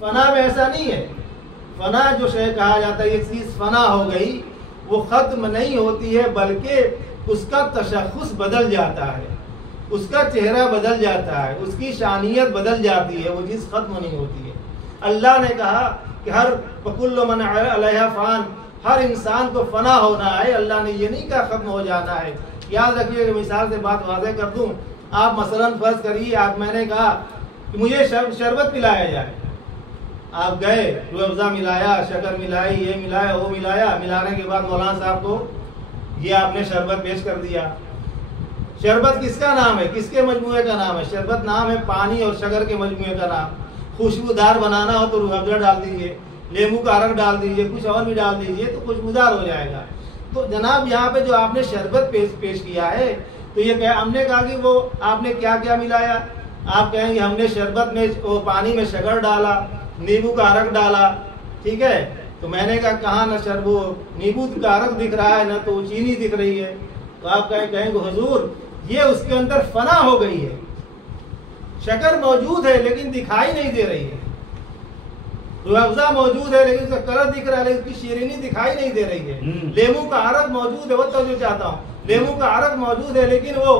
फना में ऐसा नहीं है। फना जो शय कहा जाता है, ये चीज़ फना हो गई, वो ख़त्म नहीं होती है, बल्कि उसका तशख़्ख़ुस बदल जाता है, उसका चेहरा बदल जाता है, उसकी शानियत बदल जाती है, वो चीज़ ख़त्म नहीं होती है। अल्लाह ने कहा कि हर कुल्लु मन अलैहा फ़ान, हर इंसान को फ़ना होना है। अल्लाह ने ये नहीं कहा ख़त्म हो जाना है। याद रखिए कि मिसाल से बात वाज़ेह कर दूँ, आप मसलन फ़र्ज़ करिए, मैंने कहा कि मुझे शरबत पिलाया जाए, आप गए, रूह अफ़ज़ा मिलाया, शक्कर मिलाई, ये मिलाया, वो मिलाया, मिलाने के बाद मौलाना साहब को ये आपने शरबत पेश कर दिया। शरबत किसका नाम है, किसके मजमूए का नाम है? शरबत नाम है पानी और शक्कर के मजमूए का नाम। खुशबूदार बनाना हो तो रूह अफ़ज़ा डाल दीजिए, लेमू का अरक डाल दीजिए, कुछ और भी डाल दीजिए तो खुशबूदार हो जाएगा। तो जनाब यहाँ पे जो आपने शरबत पेश किया है, तो ये हमने कहा कि वो आपने क्या क्या मिलाया? आप कहेंगे हमने शरबत में वो पानी में शक्कर डाला, नींबू का अरक डाला, ठीक है। तो मैंने कहा कहाँ ना वो नींबू का अरक दिख रहा है, ना तो चीनी दिख रही है। तो आप कहेंगे हुजूर ये उसके अंदर फना हो गई है, शक्कर मौजूद है लेकिन दिखाई नहीं दे रही है, रूह अफ़ज़ा मौजूद है लेकिन उसका कलर दिख रहा है लेकिन उसकी शीरीनी दिखाई नहीं दे रही है। लेमू का अरक मौजूद है, वो तो जो चाहता हूँ, लेमू का अरक मौजूद है लेकिन वो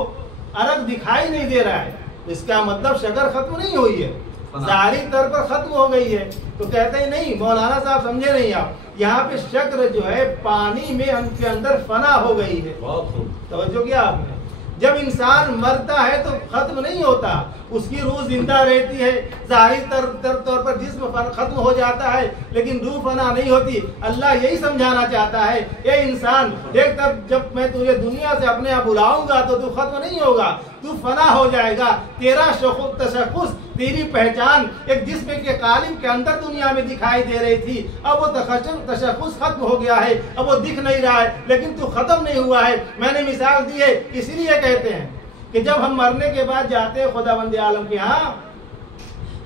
अरक दिखाई नहीं दे रहा है। इसका मतलब शक्कर खत्म नहीं हुई है, ज़ाहिरी तौर पर खत्म हो गई है। तो कहते हैं नहीं मौलाना साहब समझे नहीं आप, यहाँ पे शक्कर जो है पानी में के अंदर फना हो गई है। तवज्जो किया आपने? जब इंसान मरता है तो खत्म नहीं होता, उसकी रूह जिंदा रहती है, ज़ाहिरी तौर पर जिस्म खत्म हो जाता है लेकिन रूह फना नहीं होती। अल्लाह यही समझाना चाहता है, ये इंसान देख, तब जब मैं तुझे दुनिया से अपने आप बुलाऊंगा तो तू खत्म नहीं होगा, तू फना हो जाएगा। तेरा तशख़्ख़ुस, तेरी पहचान एक जिस्म के कालिब के अंदर दुनिया में दिखाई दे रही थी, अब वो तशख़्ख़ुस खत्म हो गया है, अब वो दिख नहीं रहा है, लेकिन तू खत्म नहीं हुआ है। मैंने मिसाल दी है, इसलिए कहते हैं कि जब हम मरने के बाद जाते हैं खुदावंद आलम के यहाँ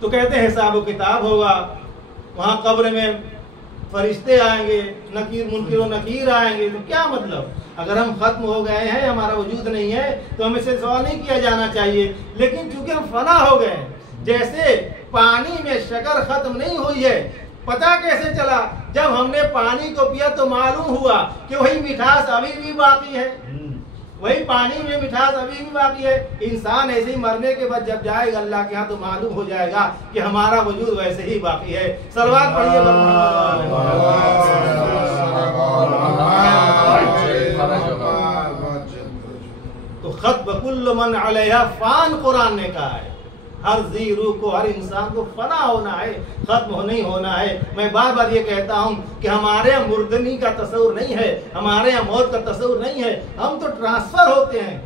तो कहते हैं हिसाब किताब होगा, वहाँ कब्र में फरिश्ते आएंगे, नकीर मुनकिर व नकीर आएंगे। तो क्या मतलब, अगर हम खत्म हो गए हैं, हमारा वजूद नहीं है, तो हमें से सवाल नहीं किया जाना चाहिए। लेकिन चूंकि हम फना हो गए, जैसे पानी में शक्कर खत्म नहीं हुई है, पता कैसे चला? जब हमने पानी को पिया तो मालूम हुआ कि वही मिठास अभी भी बाकी है, वही पानी में मिठास अभी भी बाकी है। इंसान ऐसे ही मरने के बाद जब जाएगा अल्लाह के यहाँ तो मालूम हो जाएगा कि हमारा वजूद वैसे ही बाकी है। सलवात पढ़िए। तो खत्म कुल्लु मन अलैहा फ़ान कुरान ने कहा है, हर जी रूह को, हर इंसान को फना होना है, खत्म नहीं होना है। मैं बार बार ये कहता हूँ कि हमारे यहाँ मुर्दनी का तस्वुर नहीं है, हमारे यहाँ मौत का तस्वुर नहीं है। हम तो ट्रांसफर होते हैं,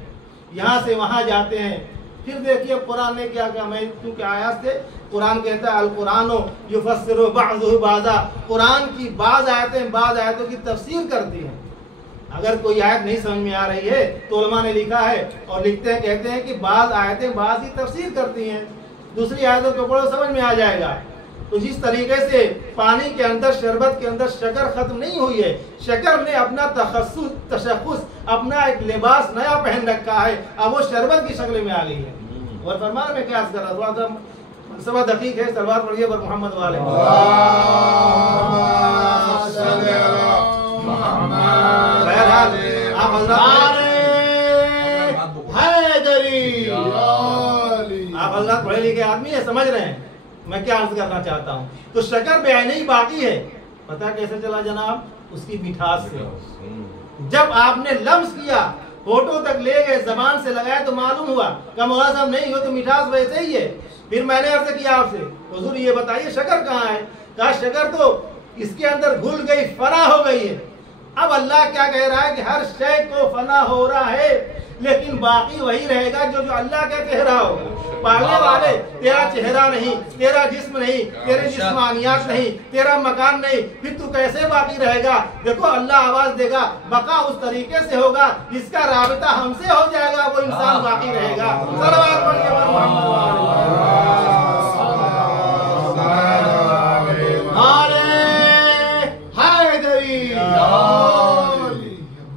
यहाँ से वहाँ जाते हैं। फिर देखिए कुरान ने क्या कहा, मैं क्योंकि आयत से कुरान कहता है अल कुरानो युफस्सिरु बअज़ुहु बाज़ा, कुरान की बाज़ आयतें बाज़ आयतों की तफसीर करती हैं। अगर कोई आयत नहीं समझ में आ रही है तो उलमा ने लिखा है और लिखते हैं, कहते हैं कि बाज़ आयतें बाज़ की तफसीर करती हैं, दूसरी आयतों को पढ़ो समझ में आ जाएगा। तो जिस तरीके से पानी के अंदर, शरबत के अंदर शक्कर खत्म नहीं हुई है, शक्कर ने अपना तशख़्ख़ुस, अपना एक लिबास नया पहन रखा है, अब वो शरबत की शक्ल में आ गई है। और फरमान में क्या कर रहा था, सबा दकीक है, सलवात पढ़िए बर मोहम्मद वाले। आप हज़रात पढ़े लिखे आदमी है, समझ रहे हैं मैं क्या अर्ज करना चाहता हूँ। तो शक्कर बेआईनी ही बाकी है, पता कैसे चला जनाब? उसकी मिठास से। जब आपने लम्स किया, फोटो तक ले गए, जबान से लगाया तो मालूम हुआ कि मौलाना साहब नहीं हो तो मिठास वैसे ही है। फिर मैंने अर्ज किया आपसे, हुजूर ये बताइए शक्कर कहाँ है? कहा शक्कर तो इसके अंदर घुल गई, फना हो गई है। अब अल्लाह क्या कह रहा है कि हर शय को फना हो रहा है, लेकिन बाकी वही रहेगा जो अल्लाह का कह रहा होगा। पालने वाले, तेरा चेहरा नहीं, तेरा जिस्म नहीं, तेरे जिस्मानियात नहीं, तेरा मकान नहीं, फिर तू कैसे बाकी रहेगा? देखो अल्लाह आवाज देगा, बका उस तरीके से होगा जिसका राबिता हमसे हो जाएगा, वो इंसान बाकी रहेगा। सलवात पढ़ के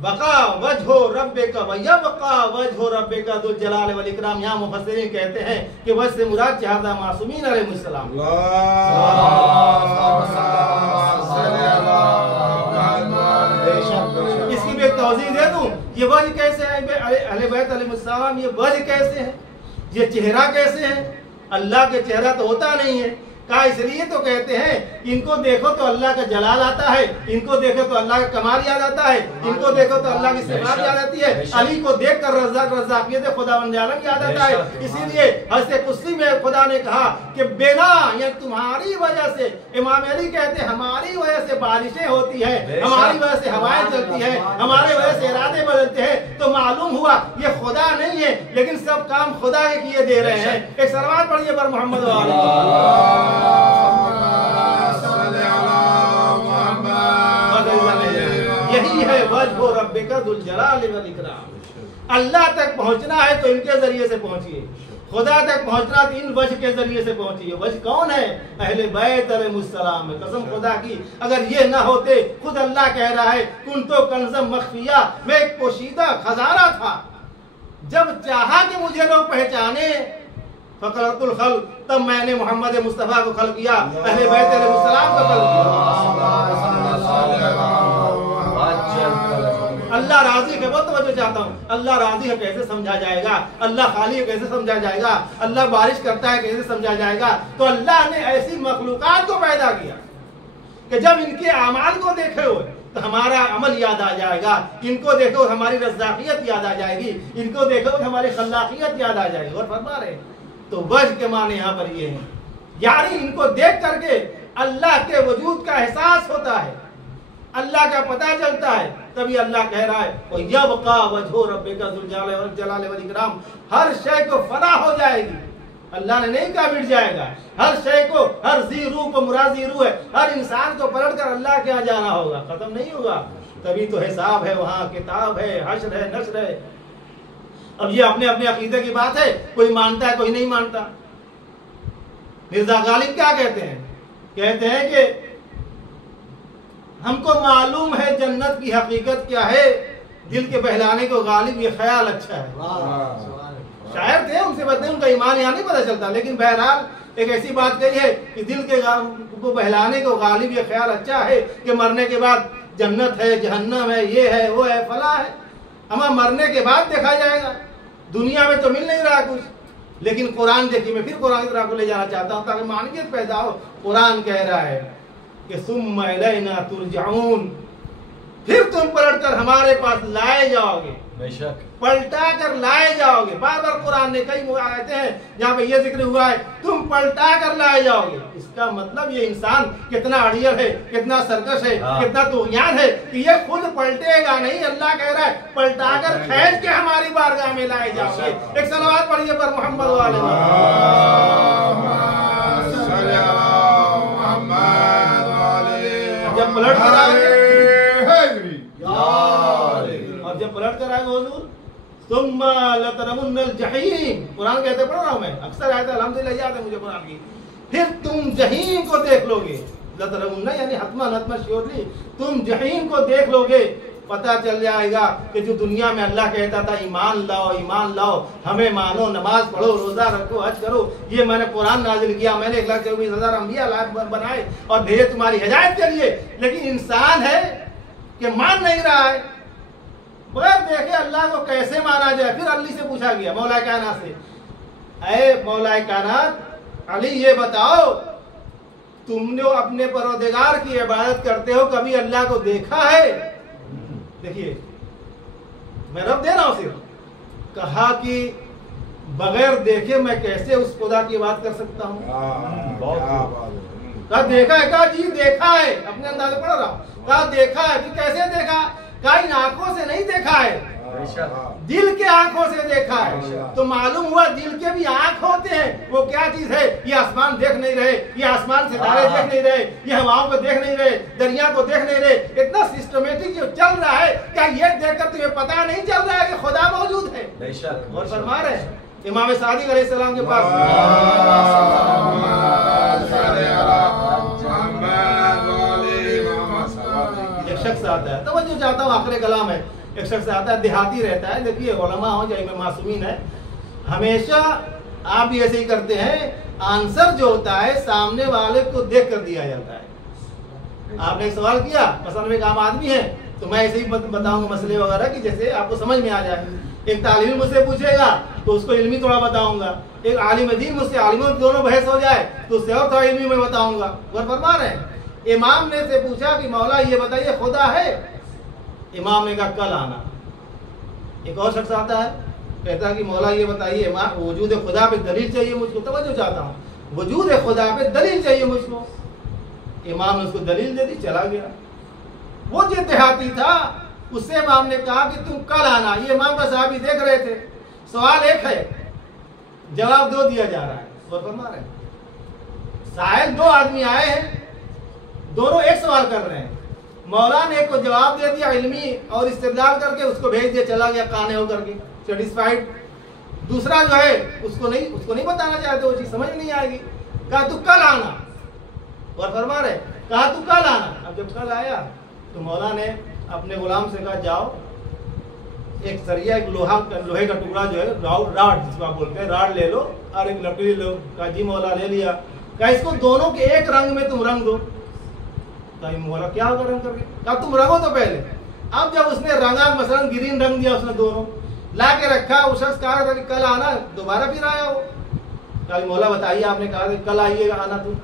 बका वजहो रब्बे का भैया, बका वजहो रब्बे का दुल जलाल वल इकराम। यहाँ मुफस्सिरीन कहते हैं कि वजह से मुराद चाहता मासूमीन अलैहिस्सलाम। ये वजह कैसे है? अहले बैत अलैहिस्सलाम ये वजह कैसे है? ये चेहरा कैसे है? अल्लाह के चेहरा तो होता नहीं है। कहा इसलिए तो कहते हैं इनको देखो तो अल्लाह का जलाल आता है, इनको देखो तो अल्लाह का कमाल याद आता है, इनको देखो तो अल्लाह की सिफात याद आती है, अली को देखकर रज़ाकियत खुदावंद आलम याद आता है। इसीलिए हज़रत कुर्सी में खुदा ने कहा कि बिना या तुम्हारी वजह से, इमाम अली कहते हैं हमारी वजह से बारिशें होती है, हमारी वजह से हवाएं चलती है, हमारे वजह से इरादे बदलते हैं, तो मालूम हुआ ये खुदा नहीं है, लेकिन सब काम खुदा के किए दे रहे हैं। एक सलवात पढ़िए पर मोहम्मद यही है वजह रब्बिका जुल जलाल वल इकराम। अल्लाह तक पहुंचना है तो इनके जरिए से पहुंचिए, खुदा तक पहुंचना तो इन वजह के जरिए से पहुंचिए। वजह कौन है? अहले बैत अलैहिस्सलाम है। कसम खुदा की अगर ये ना होते, खुद अल्लाह कह रहा है कुन तो कंज़म मख्फिया, मैं एक पोशीदा खजाना था, जब चाहा कि मुझे लोग पहचाने फकरतुल खल, तब मैंने मोहम्मद मुस्तफ़ा को खल किया, अहले बैत अलैहिस्सलाम को खल किया। अल्लाह राजी है, बहुत तवज्जो चाहता हूँ। अल्लाह राजी है कैसे समझा जाएगा? अल्लाह खाली है कैसे समझा जाएगा? अल्लाह बारिश करता है कैसे समझा जाएगा? तो अल्लाह ने ऐसी मखलूकात को पैदा किया कि जब इनके अमाल को देखे हो तो हमारा अमल याद आ जाएगा, इनको देखो हमारी रज़ाकियत याद आ जाएगी, इनको देखो तो हमारी खल्लाकियत याद आ जाएगी। और फरमा रहे तो वजह के माने यहाँ पर ये हैं, यानी इनको देख करके अल्लाह के वजूद का एहसास होता है, अल्लाह का पता चलता है। तभी अल्लाह कह रहा है और यबका वजहु रब्बिका जुल जलाल वल इकराम, हर शय को फना हो जाएगी। अल्लाह ने नहीं कहा मिट जाएगा, हर शय को, हर जी रूह को मुराजी रूह है, हर इंसान को पलट कर अल्लाह के यहाँ जाना होगा, खत्म नहीं होगा। तभी तो हिसाब है, वहाँ किताब है, हश्र है, नश्र है। अब ये अपने अपने अकीदे की बात है, कोई मानता है कोई नहीं मानता। मिर्जा गालिब क्या कहते हैं? कहते हैं कि हमको मालूम है जन्नत की हकीकत क्या है, दिल के बहलाने को गालिब ये ख्याल अच्छा है। शायर थे, उनसे बताए उनका ईमान यहाँ नहीं पता चलता, लेकिन बहरहाल एक ऐसी बात कही है कि दिल के को बहलाने को गालिब ये ख्याल अच्छा है कि मरने के बाद जन्नत है, जहन्नम है, ये है, वो है, फला है। हमें मरने के बाद देखा जाएगा, दुनिया में तो मिल नहीं रहा कुछ। लेकिन कुरान देखिए, मैं फिर कुरान की तरफ को ले जाना चाहता हूँ ताकि मानवियत पैदा हो। कुरान कह रहा है कि सुम्मा इलैना तुरजाऊन, फिर तुम पलटकर हमारे पास लाए जाओगे, बेशक पलटा कर लाए जाओगे। बार बार कुरान ने कई आयतें हैं जहाँ पे ये जिक्र हुआ है तुम पलटा कर लाए जाओगे। इसका मतलब ये इंसान कितना अड़ियल है, कितना सरकश है, कितना तुग़यान है कि ये खुद पलटेगा नहीं। अल्लाह कह रहा है पलटा कर खींच के हमारी बारगाह में लाए जाओगे। एक सलवात पढ़िए पर मोहम्मद वाले। जब पलट कर आएंगे और जब पलट कर आएंगे हुजूर सुम्मा लतरमुन्नल जहीम, कुरान कहते पढ़ रहा हूं मैं, अक्सर आयत अल्हम्दुलिल्लाह याद है मुझे कुरान की। फिर तुम जहीम को देख लोगे, लतरमुन्ना यानी हतमन हतमन श्योरली, तुम जहीम को देख लोगे। पता चल जाएगा कि जो दुनिया में अल्लाह कहता था ईमान लाओ, ईमान लाओ, हमें मानो, नमाज पढ़ो, रोजा रखो, हज करो, ये मैंने कुरान नाजिल किया, मैंने 1,24,000 अंबिया बनाए और भेजे तुम्हारी हिदायत के लिए। लेकिन इंसान है कि मान नहीं रहा है। मगर देखे अल्लाह को कैसे माना जाए। फिर अली से पूछा गया, मौला कायनात से, ऐ मौला कायनात, अली ये बताओ तुमने अपने परवरदिगार की इबादत करते हो, कभी अल्लाह को देखा है? देखिए मैं रब दे रहा हूं सिर्फ। कहा कि बगैर देखे मैं कैसे उस खुदा की बात कर सकता हूँ? कहा देखा है? कहा जी देखा है, अपने अंदाजे पढ़ रहा हूँ। कहा देखा है, फिर कैसे देखा? कहा इन आंखों से नहीं देखा है, दिल के आंखों से देखा है। तो मालूम हुआ दिल के भी आंख होते हैं। वो क्या चीज है? ये आसमान देख नहीं रहे, ये आसमान सितारे देख नहीं रहे, ये हवाओं को देख नहीं रहे, दरिया को देख नहीं रहे। इतना सिस्टमेटिक जो चल रहा है, क्या ये देखकर तुम्हें पता नहीं चल रहा है कि खुदा मौजूद है? और फरमा रहे हैं इमाम सादिक अलैहिस्सलाम के पास एक शख्स आता है, तो जो चाहता हूँ आखिरी कलाम है, एक शख्स आता है, देहाती रहता है। देखिए उलमा हो चाहे मैं मासूमीन है, हमेशा आप भी ऐसे ही करते हैं। आंसर जो होता है सामने वाले को देख कर दिया जाता है। आपने एक सवाल किया, मसलन में एक आम आदमी है, तो मैं ऐसे ही बताऊंगा मसले वगैरह कि जैसे आपको समझ में आ जाए। एक तालिब मुझसे पूछेगा तो उसको इल्मी थोड़ा बताऊंगा, एक आलिम दीन मुझसे आलिमों दोनों बहस हो जाए तो उससे और थोड़ा इल्मी मैं बताऊंगा। गौर फरमा रहे हैं। इमाम ने से पूछा कि मौला ये बताइए खुदा है? इमाम ने कहा कल आना। एक और शख्स आता है, कहता है कि मौला ये बताइए वजूद खुदा पे दलील चाहिए मुझको। तवज्जो चाहता हूँ, वजूद खुदा पे दलील चाहिए मुझको। इमाम ने उसको दलील दे दी, चला गया। वो जो देहाती था उससे इमाम ने कहा कि तुम कल आना। ये इमाम का साहबी देख रहे थे, सवाल एक है, जवाब दो दिया जा रहा है। फरमा रहे साहिल दो आदमी आए हैं, दोनों एक सवाल कर रहे हैं। मौला ने एक को जवाब दे दिया इल्मी और इस्तेदलाल करके, उसको भेज दिया, चला गया काने होकर के सेटिस्फाइड। दूसरा जो है उसको नहीं बताना चाहते, वो चीज समझ नहीं आएगी। कहा तू कल आना, और फरमा रहे कहा तू कल आना। अब जब कल आया तो मौला ने अपने गुलाम से कहा जाओ एक सरिया, एक लोहे का टुकड़ा जो है राड जिसको आप बोलते हैं, राड ले लो और एक लकड़ी लो। कहा जी मौला ले लिया। कहा इसको दोनों के एक रंग में तुम रंग दो। कहा मौला क्या होगा रंग करके? कहा तुम रंगो तो पहले। अब जब उसने रंगा, मसलन ग्रीन रंग दिया उसने, दोनों ला के रखा। उस शख्स कहा था कि कल आना, दोबारा फिर आया वो। कहा मौला बताइए, आपने कहा कि कल आइएगा, आना तुम,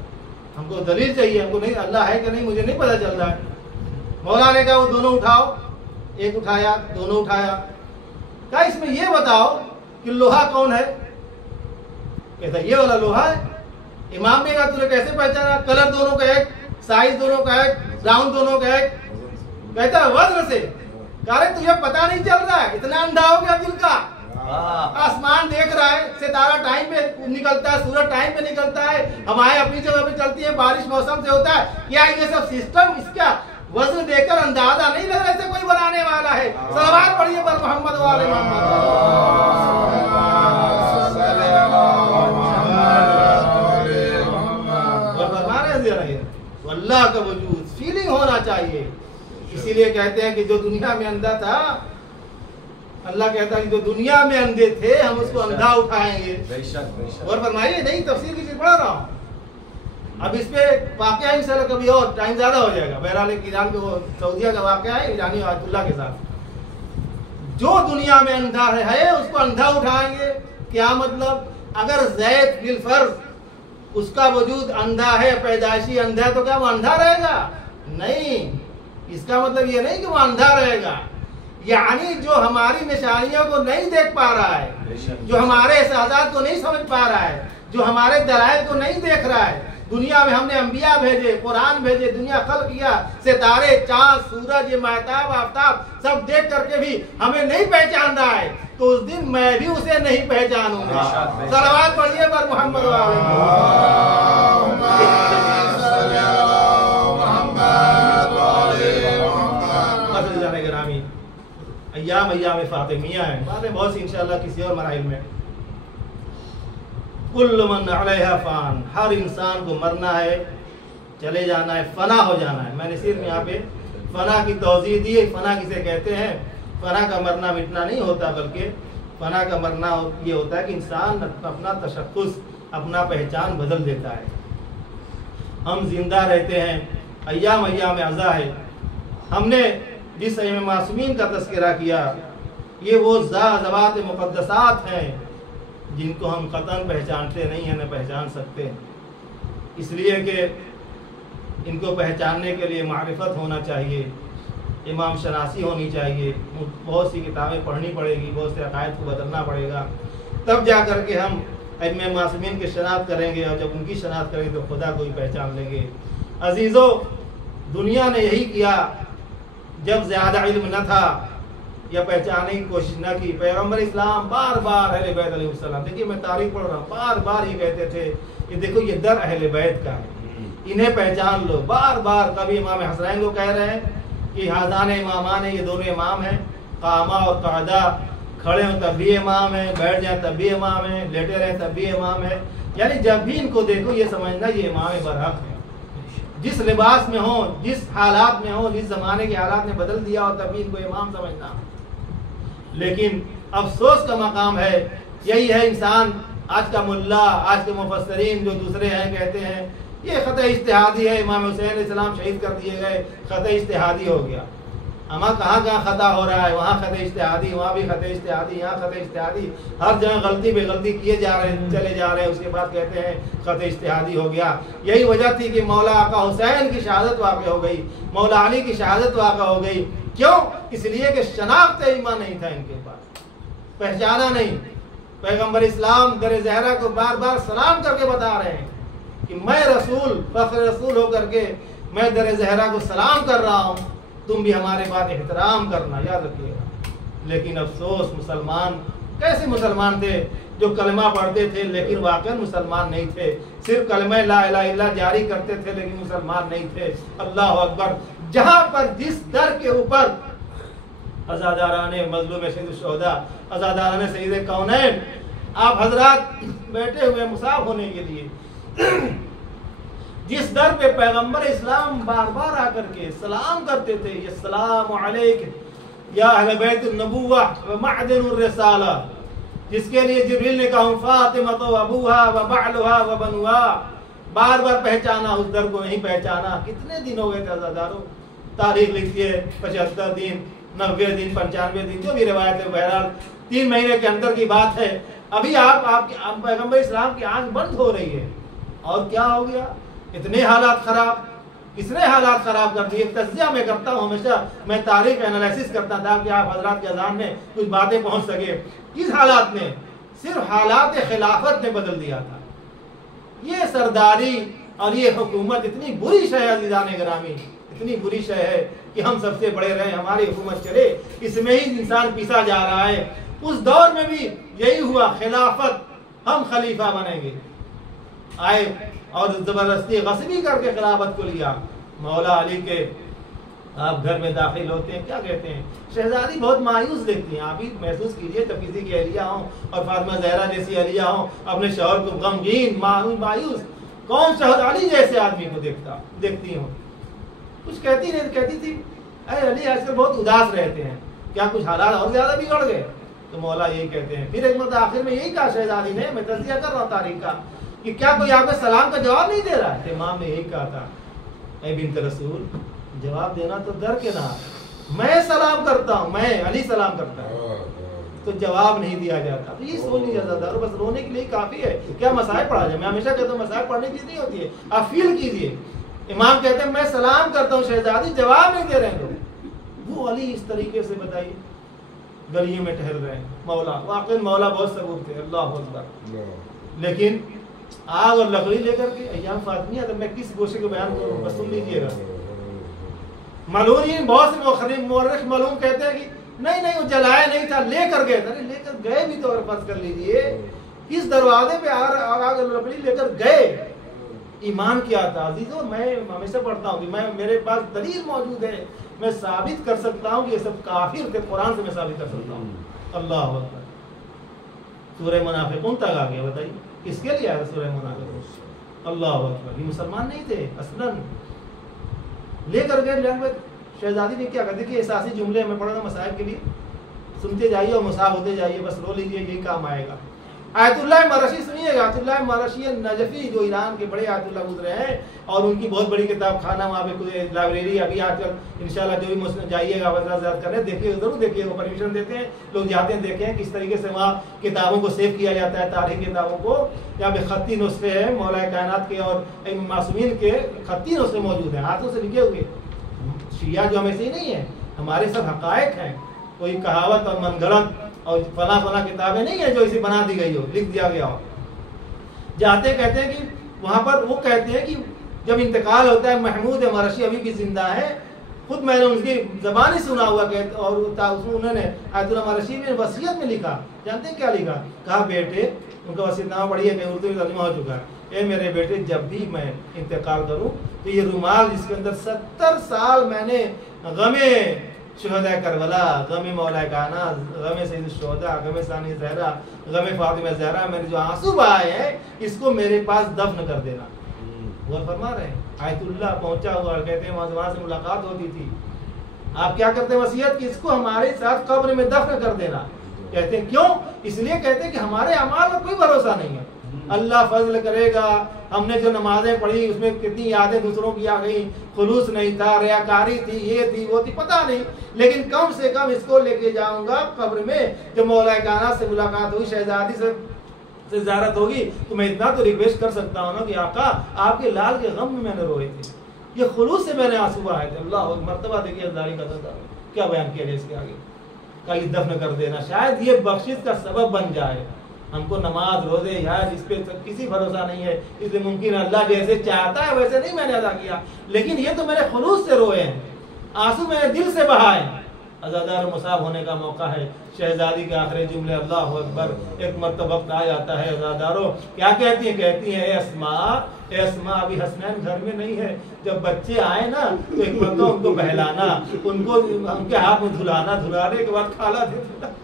हमको दलील चाहिए, हमको नहीं अल्लाह है कि नहीं मुझे नहीं पता चल रहा है। मौला ने कहा वो दोनों उठाओ। एक उठाया, दोनों उठाया। कहा इसमें ये बताओ कि लोहा कौन है? कहता ये वाला लोहा है। इमाम ने कहा तूने कैसे पहचाना? कलर दोनों का एक, साइज दोनों का एक, राउंड दोनों का एक। कहता वज्र से। कह रहे तुझे पता नहीं चल रहा है? इतना अंधा हो गया दिल का? आसमान देख रहा है, सितारा टाइम पे निकलता है, सूरज टाइम पे निकलता है, हवाएं अपनी जगह पे चलती है, बारिश मौसम से होता है। क्या ये सब सिस्टम इसका वजन देकर अंदाजा नहीं लग रहा ऐसे कोई बनाने वाला है? सलावत पढ़िए पर मोहम्मद वाले मोहम्मद। अल्लाह का वजूद फीलिंग होना चाहिए। इसीलिए कहते हैं कि जो दुनिया में अंधा था, अल्लाह कहता है कि जो दुनिया में अंधे थे हम उसको अंधा उठाएंगे। और फरमाइए, नहीं तफसीर की चीज पढ़ा रहा हूँ। अब इस पे वाकया इंशाल्लाह कभी और टाइम ज्यादा हो जाएगा। बहरहाल ईरान के वो सऊदिया का वाकया है, ईरानी आयतुल्लाह के साथ। जो दुनिया में अंधा है उसको अंधा उठाएंगे। क्या मतलब? अगर ज़ैद बिल फर्ज उसका वजूद अंधा है, पैदाइशी अंधा है, तो क्या वो अंधा रहेगा? नहीं, इसका मतलब ये नहीं कि वो अंधा रहेगा। यानी जो हमारी निशानियों को नहीं देख पा रहा है, जो हमारे एहसास को नहीं समझ पा रहा है, जो हमारे दलाइल को नहीं देख रहा है। दुनिया में हमने अंबिया भेजे, कुरान भेजे, दुनिया खल्क किया, सितारे, चांद, सूरज, ये महताब, आफ्ताब सब देख करके भी हमें नहीं पहचान रहा है, तो उस दिन मैं भी उसे नहीं पहचानूंगा। सलावत पढ़िए पर मोहम्मद ग्रामी। अय्याम फातिमिया है, बातें बहुत सी इंशाअल्लाह किसी और मराइल में। कुल्लु मन अलैहा फान, हर इंसान को मरना है, चले जाना है, फना हो जाना है। मैंने सिर्फ यहाँ पे फना की तौज़ीह दी है। फना किसे कहते हैं? फना का मरना मिटना नहीं होता, बल्कि फना का मरना ये होता है कि इंसान अपना तशख्खुस, अपना पहचान बदल देता है। हम जिंदा रहते हैं, अय्याम अज़ा है। हमने जिस अय्याम मासूमीन का तज़किरा किया, ये वो ज़वात मुक़द्दसात हैं जिनको हम कतन पहचानते नहीं हैं, न पहचान सकते। इसलिए कि इनको पहचानने के लिए मारिफत होना चाहिए, इमाम शनासी होनी चाहिए, बहुत सी किताबें पढ़नी पड़ेगी, बहुत से अकायद को बदलना पड़ेगा, तब जा कर के हम इमाम मासूमीन की शनाख्त करेंगे। और जब उनकी शनाख्त करेंगे तो खुदा को ही पहचान लेंगे। अजीज़ों, दुनिया ने यही किया। जब ज़्यादा इल्म न था या पहचानने की कोशिश न की, पैगम्बर इस्लाम बार बार अहले बैत अलैहिस्सलाम, देखिए मैं तारीख पढ़ रहा हूँ, बार बार ये कहते थे कि देखो ये दर अहले बैत का है, इन्हें पहचान लो। बार बार कभी इमाम हसनैन को कह रहे हैं कि हाज़ान इमामान है, ये दोनों इमाम हैं, कामा और कादा, खड़े हों तब भी इमाम है, बैठ जाए तब भी इमाम है, लेटे रहे तब भी इमाम है। यानी जब भी इनको देखो ये समझना ये इमाम बरहक है। जिस लिबास में हो, जिस हालात में हो, जिस जमाने के हालात ने बदल दिया हो, तभी इनको इमाम समझना। लेकिन अफसोस का मकाम है, यही है इंसान आज का मुल्ला, आज के मुफस्सरीन जो दूसरे हैं कहते हैं ये खत इज्तिहादी है, इमाम हुसैन अलैहिस्सलाम शहीद कर दिए गए, खत इज्तिहादी हो गया। हमारा कहाँ कहाँ खता हो रहा है, वहाँ खत इज्तिहादी, वहाँ भी खत इज्तिहादी, यहाँ खत इज्तिहादी, हर जगह गलती पे गलती किए जा रहे हैं, चले जा रहे हैं। उसके बाद कहते हैं खत इज्तिहादी हो गया। यही वजह थी कि मौला आका हुसैन की शहादत वाक़ हो गई, मौला अली की शहादत वाक़ हो गई। क्यों? इसलिए कि शनाख्त ईमान नहीं था इनके पास, पहचाना नहीं। पैगम्बर इस्लाम दर ज़हरा को बार बार सलाम करके बता रहे हैं कि मैं रसूल, फ़ख्र रसूल होकर के मैं दर ज़हरा को सलाम कर रहा हूँ, तुम भी हमारे बाद एहतराम करना, याद रखिएगा। लेकिन अफसोस, मुसलमान कैसे मुसलमान थे जो कलमा पढ़ते थे लेकिन वाकई मुसलमान नहीं थे, सिर्फ कलमा ला इलाहा इल्लल्लाह जारी करते थे लेकिन मुसलमान नहीं थे। अल्लाह अकबर। जहाँ पर जिस दर के ऊपर अज़ादाराने मज़लूम सैयद शुहदा, अज़ादाराने सैयद कौनैन, आप हजरात बैठे हुए मुसाफ होने के लिए जिस दर पे पैगंबर इस्लाम बार बार आकर के सलाम करते थे, अस्सलामु अलैकुम या अहले बैत नबुव्वा व मअदनुर रिसाला, जिसके लिए जिब्रील ने कहा फातिमा तो अबूहा व बअलुहा व बनुहा, बार बार पहचाना उस दर को, नहीं पहचाना। कितने दिन हो गए थे हजारों, तारीख लिखती है 75 दिन, 90 दिन, 95 दिन, जो भी रिवायत है। बहरहाल 3 महीने के अंदर की बात है। अभी आप पैगंबर इस्लाम की आंख बंद हो रही है और क्या हो गया? इतने हालात खराब। किसने हालात खराब कर दिए? तज्जिया मैं करता हूँ हमेशा, मैं तारीख एनालिसिस करता था कि आप हजरात के अज़ान में कुछ बातें पहुँच सके। किस हालात ने? सिर्फ हालात खिलाफत ने बदल दिया था। ये सरदारी और ये हुकूमत इतनी बुरी शय है अज़ीज़ान गिरामी, इतनी बुरी शय है कि हम सबसे बड़े रहे, हमारी हुकूमत चले, इसमें ही इंसान पीसा जा रहा है। उस दौर में भी यही हुआ, खिलाफत, हम खलीफा बनेंगे, आए और जबरदस्ती गस्बी करके खिलाफत को लिया। मौला अली के आप घर में दाखिल होते हैं, क्या कहते हैं? शहजादी बहुत मायूस देखती हैं। आप भी महसूस कीजिए, जब किसी की अलिया हो और फातिमा ज़हरा जैसी अलिया हो, अपने शौहर को गमगीन मायूस, कौन शहजादी जैसे आदमी को देखती हो? कुछ कहती नहीं, कहती थी अरे अली आजकल बहुत उदास रहते हैं, क्या कुछ हालात और ज्यादा बिगड़ गए? तो मौला यही कहते हैं। फिर एक मतलब आखिर में यही कहा शहजादी ने, मैं तज़किया कर रहा हूँ तारीख का, कि क्या कोई आपके सलाम का जवाब नहीं दे रहा है? इमाम ने यही कहा था, ऐ बिन्त रसूल, जवाब देना तो दर के ना, मैं सलाम करता हूँ, मैं अली सलाम करता है, तो जवाब नहीं दिया जाता। तो ये सोच नहीं जाता, बस रोने के लिए काफी है। क्या मसाइब पढ़ा जाए? मैं हमेशा कहता हूँ मसाइब पढ़ने की चीज नहीं होती है, आप फील कीजिए। इमाम कहते हैं मैं सलाम करता हूँ, शहजादी जवाब नहीं दे रहे हैं लोग। वो अली इस तरीके से बताइए गलियों में टहल रहे हैं। मौला वाकई मौला बहुत सबूर थे, अल्लाह अकबर। लेकिन आग और लकड़ी लेकर के अय्याम फातिमिया, तो मैं किस गोशे को बयान करूँ, बस सुन लीजिएगा। मालूम बहुत से मुअर्रिख मालूम कहते हैं कि नहीं नहीं वो जलाया नहीं था, लेकर गए। अरे लेकर गए भी तो फर्ज कर लीजिए, किस दरवाजे पे आग और लकड़ी लेकर गए? ईमान क्या था अजीजों? मैं हमेशा पढ़ता हूँ कि मेरे पास दलील मौजूद है, मैं साबित कर सकता हूँ कि ये सब काफिर थे, कुरान से मैं साबित कर सकता हूँ। अल्लाह अकबर। सूरह मुनाफिकून तक आ गया, बताइए किसके लिए आया सूरह मुनाफिकून? अल्लाह अकबर। ये मुसलमान नहीं थे असलन, लेकर गए। शहजादी ने क्या कर दिया कि एहसासी जुमले में पढ़ा था मसाइब के लिए, सुनते जाइए और मुसाफ होते जाइए, बस रो लीजिए, यही काम आएगा। आयतुल्लाह मरशी सुनिएगा, आयतुल्लाह मरशी नजफी जो ईरान के बड़े आयतुल्लाह गुजरे हैं, और उनकी बहुत बड़ी किताब खाना, वहाँ पे कोई लाइब्रेरी अभी आजकल इंशाल्लाह जो भी मुस्लिम जाइएगा वज़ात करने, देखिए जरूर देखिए, वो परमिशन देते हैं, लोग जाते हैं, देखें किस तरीके से वहाँ किताबों को सेव किया जाता है, तारीख किताबों को। यहाँ पे खत्ती नुस्खे हैं मौला कायनात के और मासूमीन के, खत्ती नुस्खे मौजूद हैं, हाथों से लिखे हुए। शिया जो हमें से नहीं है, हमारे सब हकायक हैं, कोई कहावत और मनगढ़ंत और फला फला किताबें नहीं है जो इसे बना दी गई हो, लिख दिया गया हो। जाते कहते हैं कि वहाँ पर वो कहते हैं कि जब इंतकाल होता है, महमूद मरशी अभी भी जिंदा है, खुद मैंने उनकी जबान ही सुना हुआ कहते, और उन्होंने आयतुल्लाह मरशी में वसीयत में लिखा, जानते हैं क्या लिखा? कहा बेटे, उनका वसीयतनामा पढ़िए, कहीं उर्दू में तर्जुमा हो चुका है, ए मेरे बेटे, जब भी मैं इंतकाल करूँ तो ये रुमाल जिसके अंदर 70 साल मैंने गमे शुहदा करबला, गमे मौला काना, गमे सैयद शुहदा, गमे सानी ज़हरा, गमे फातिमा ज़हरा, मेरे जो आंसू बहाए हैं, इसको मेरे पास दफन कर देना। वो फरमा रहे हैं, आयतुल्लाह पहुंचा हुआ, कहते हैं वहां से मुलाकात होती थी। आप क्या करते हैं वसीयत कि इसको हमारे साथ कब्र में दफन कर देना। कहते हैं क्यों? इसलिए कहते हैं कि हमारे अमाल का कोई भरोसा नहीं है, अल्लाह फजल करेगा, हमने जो नमाजें पढ़ी उसमें कितनी यादें दूसरों की आ गई, खुलूस नहीं था, रियाकारी थी, ये थी वो थी, पता नहीं, लेकिन कम से कम इसको लेके जाऊंगा कब्र में। जब मौला कायनात से मुलाकात हुई, शहजादी से ज़ियारत होगी, तो मैं इतना तो रिक्वेस्ट कर सकता हूँ ना कि आका आपके लाल के गम में मैंने रोए थे, ये खुलूस से मैंने आंसू बहाए थे। अल्लाह मर्तबा देखिए अल्लाह का दादा क्या बयान किया इसके आगे, कहीं दफन कर देना, शायद ये बख्शिश का सबब बन जाए। हमको नमाज रोजे यार इस पे किसी भरोसा नहीं है, इसलिए मुमकिन अल्लाह जैसे चाहता है वैसे नहीं मैंने अदा किया, लेकिन ये तो मेरे खुलूस से रोए हैं, आंसू मैंने दिल से बहाए। अज़ादार मुसाब होने का मौका है। शहजादी के आखिरी जुमले अल्लाह अकबर। एक मरतबा वक्त आ जाता है, अज़ादारों क्या कहती हैं, ए अस्मा अभी हसनैन घर में नहीं है, जब बच्चे आए ना तो एक मरतबा उनको बहलाना, उनको उनके हाथ में धुलाने के बाद खाला दे देना।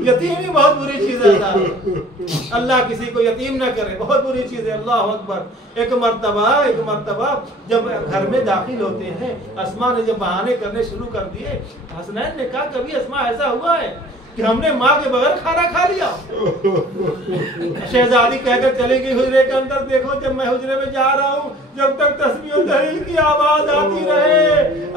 यतीम ही बहुत बुरी चीज है, अल्लाह किसी को यतीम न करे, बहुत बुरी चीज है। अल्लाह अकबर। एक मर्तबा जब घर में दाखिल होते हैं, अस्मा ने जब बहाने करने शुरू कर दिए, हसनैन ने कहा कभी अस्मा ऐसा हुआ है कि हमने माँ के बगैर खाना खा लिया? शहजादी कहकर चली गई हुजरे के अंदर, देखो जब मैं हुजरे में जा रहा हूँ, जब तक तस्बीह और तहलील की आवाज आती रहे,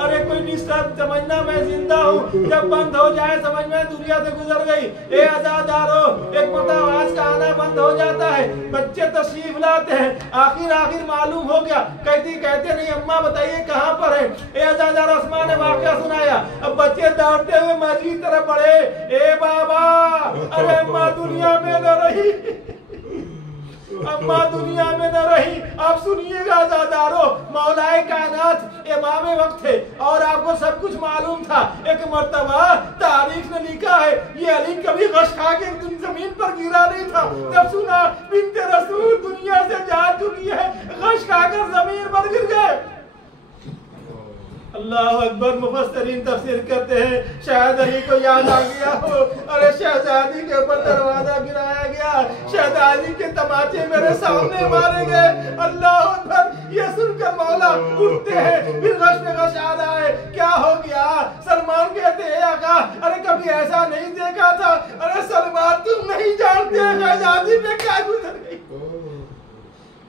अरे कोई निस्तर समझना मैं जिंदा हूँ, जब बंद हो जाए समझ में दुनिया से गुजर गई। ए आजादारो, एक मतलब आवाज का आना बंद हो जाता है, बच्चे तशरीफ लाते हैं, आखिर मालूम हो गया, कहते नहीं अम्मा बताइए कहाँ पर है। ए आजादारो, अस्मा ने वाकया सुनाया। अब बच्चे दौड़ते हुए मस्जिद की तरफ बढ़े, ए बाबा, अरे अम्मा दुनिया में न रही, अम्मा दुनिया में न रही। आप सुनिएगा आजादारो, मौलाए कायनात इमाम वक्त थे और आपको सब कुछ मालूम था। एक मर्तबा तारीख ने लिखा है, ये अली कभी गश खा के जमीन पर गिरा नहीं था, जब सुना बिन्ते रसूल दुनिया से जा चुकी है, गश खाकर जमीन पर गिर गए। अल्लाह अकबर। मुफस्सिरीन तफसीर करते हैं, शायद अली को याद आ गया हो, अरे शहजादी के ऊपर दरवाजा गिराया गया, शहजादी के तमाचे मेरे सामने मारे गए। अल्लाह अकबर। ये सुनकर मौला उठते हैं, फिर गश में गश आ रहा है, क्या हो गया? सलमान कहते हैं आका, अरे कभी ऐसा नहीं देखा था। अरे सलमान तुम नहीं जानते शहजादी पे क्या गुजर गई।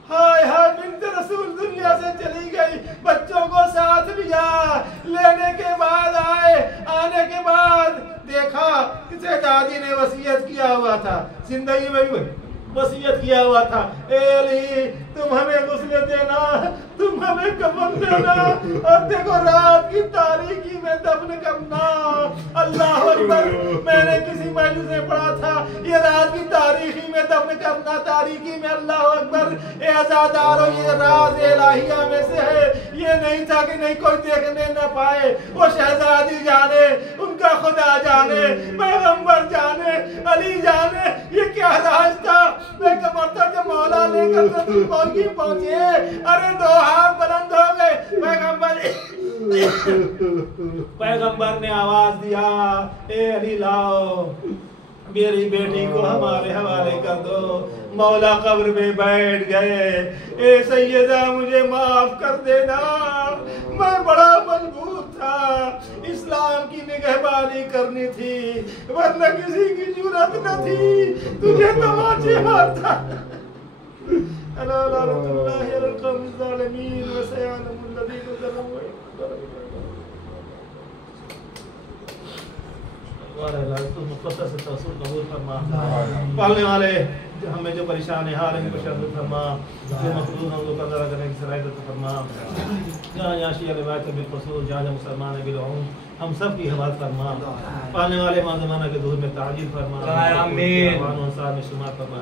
हाय हाय, बिन्ते रसूल दुनिया से चली गई, बच्चों को साथ लिया, लेने के बाद आने के बाद देखा कि शहजादी ने वसीयत किया हुआ था, जिंदगी में वसीयत किया हुआ था, ए अली तुम हमें गुस्ल देना, तुम हमें कफन देना, और देखो रात की तारीकी में दफन करना। अल्लाह अकबर। मैंने किसी मजलिस में पढ़ा था, ये रात की तारीकी में दफन करना, तारीकी में। अल्लाह अकबर। ए आजादारो, ये राज इलाहिया में से है, ये नहीं था कि नहीं कोई देखने न पाए, वो शहजादी जाने, उनका खुदा जाने, पैगंबर जाने, अली जाने, ये क्या राज था। जब मौला लेकर पहुंचे, अरे दो हाथ बुलंद हो गए, पैगंबर ने आवाज दिया, ए अली लाओ मेरी बेटी को हमारे हवाले कर दो। मौला कब्र में बैठ गए, ए सैयदा मुझे माफ कर देना, मैं बड़ा मजबूर था, इस्लाम की निगहबानी करनी थी, वरना किसी की जरूरत न थी, तुझे तमाचे मारता। पालने वाले हमें जो परेशान है हाल इनको शर्म फरमा, जो मखलूक हम लोग कदर करने की सलाहियत फरमा, जहाँ शिया रिवायत में बिलखुसूस जहाँ मुसलमान बिलउम हम सब की हिफाजत फरमा। पालने वाले मां ज़माना के दूर में ताजील फरमा, आमीन। में शुमार फरमा।